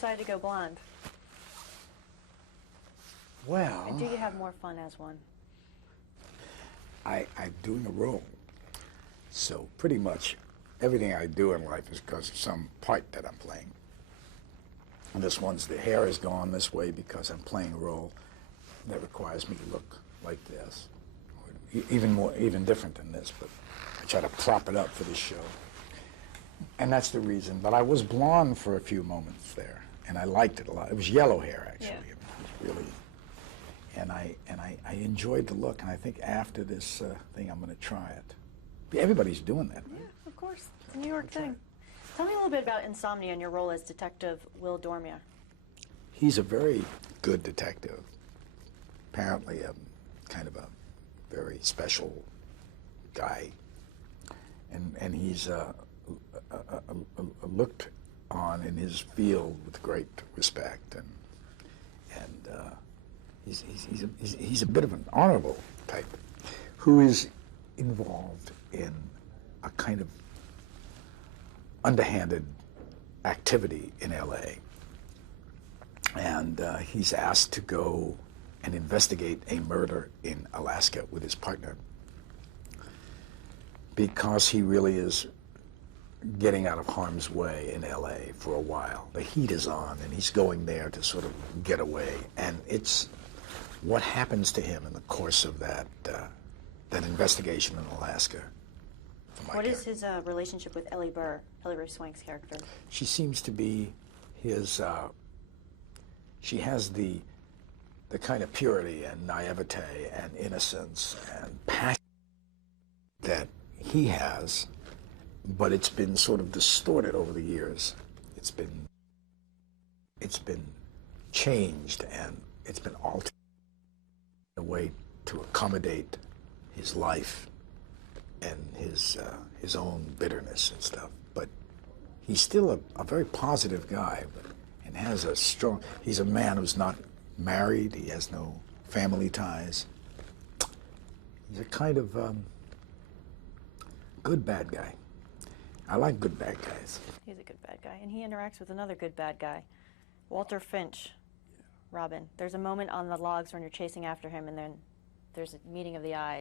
decide to go blonde? Well, And do you have more fun as one? I'm doing a role. So pretty much everything I do in life is because of some part that I'm playing. And this one's, the hair is gone this way because I'm playing a role that requires me to look like this. Even different than this, but I try to prop it up for this show. And that's the reason. But I was blonde for a few moments there, and I liked it a lot. It was yellow hair, actually. Yeah. It was really, and I enjoyed the look, and I think after this thing, I'm going to try it. Everybody's doing that, right? Yeah, of course. It's a New York thing. Tell me a little bit about Insomnia and your role as Detective Will Dormia. He's a very good detective. Apparently, kind of a very special guy, and he's looked on in his field with great respect, and he's a bit of an honorable type who is involved in a kind of underhanded activity in L.A. And he's asked to go and investigate a murder in Alaska with his partner because he really is getting out of harm's way in L.A. for a while. The heat is on, and he's going there to sort of get away. And it's what happens to him in the course of that investigation in Alaska. What is his relationship with Ellie Burr, Hilary Swank's character? She seems to be his, she has the kind of purity and naivete and innocence and passion that he has, but it's been sort of distorted over the years. It's been changed, and it's been altered in a way to accommodate his life and his own bitterness and stuff. But he's still a very positive guy, and has a strong, he's a man who's not married, he has no family ties. He's a kind of good bad guy. I like good bad guys. He's a good bad guy, and he interacts with another good bad guy, Walter Finch. Robin, there's a moment on the logs when you're chasing after him, and then there's a meeting of the eyes.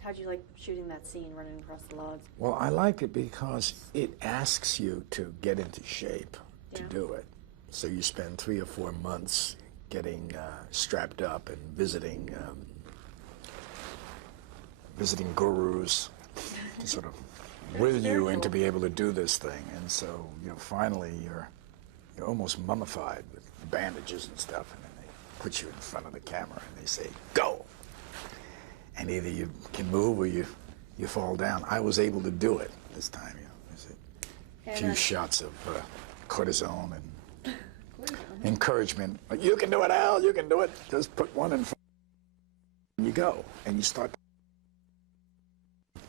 How'd you like shooting that scene, running across the logs? Well, I like it because it asks you to get into shape to do it. So you spend 3 or 4 months getting strapped up and visiting gurus to sort of will you into be able to do this thing. And so, you know, finally you're almost mummified with bandages and stuff, and then they put you in front of the camera and they say, go. And either you can move or you fall down. I was able to do it this time, you know. A few shots of cortisone and encouragement. Like, you can do it, Al, you can do it. Just put one in front. And you go, and you start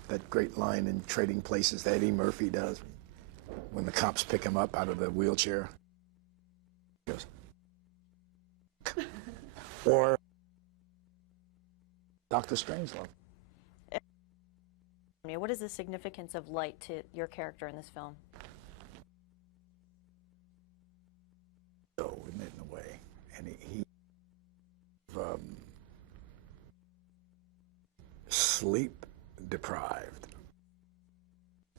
that great line in Trading Places that Eddie Murphy does when the cops pick him up out of the wheelchair. He goes, or Dr. Strangelove. What is the significance of light to your character in this film? So, in a way, and he sleep deprived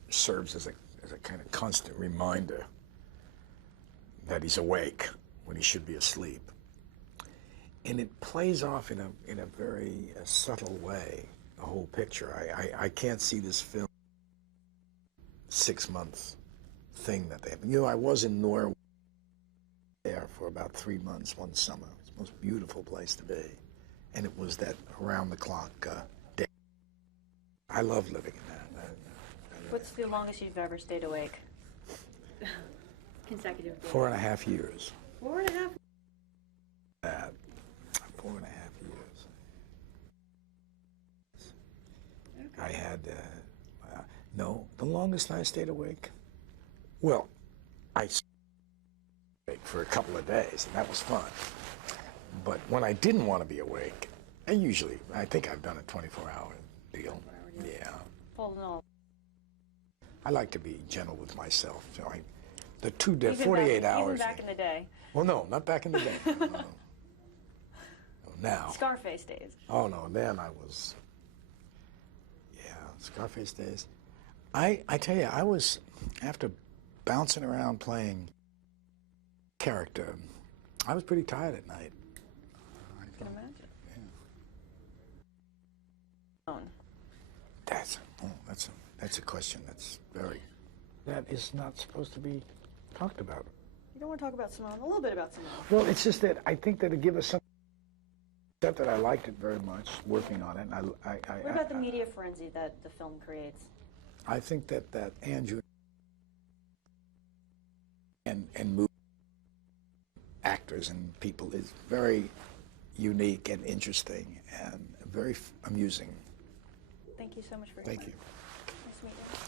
serves as a kind of constant reminder that he's awake when he should be asleep. And it plays off in a very subtle way, the whole picture. I can't see this film 6 months thing that they have. You know, I was in Norway there for about 3 months one summer. It's the most beautiful place to be. And it was that around-the-clock day. I love living in that. What's the longest you've ever stayed awake? Consecutive days. 4.5 years. 4.5? 4.5 years. Okay. I had, no, the longest I stayed awake, well, I stayed awake for a couple of days, and that was fun. But when I didn't want to be awake, I think I've done a 24-hour deal. Yeah. All in all. I like to be gentle with myself, so The 2 days, Even 48 back, hours. Even back in the day. Well, no, not back in the day. No, no. No, now. Scarface days. Oh, no, then I was, yeah, Scarface days. I tell you, I was, after bouncing around playing character, I was pretty tired at night. I can imagine. Yeah. That's a question that is not supposed to be talked about. You don't want to talk about Simone? A little bit about Simone. Well, it's just that I think that it'd give us some, except that I liked it very much, working on it. And What about the media frenzy that the film creates? I think that Andrew and movie actors and people is very unique and interesting and very amusing. Thank you so much for your Thank time. you. Nice to meet you.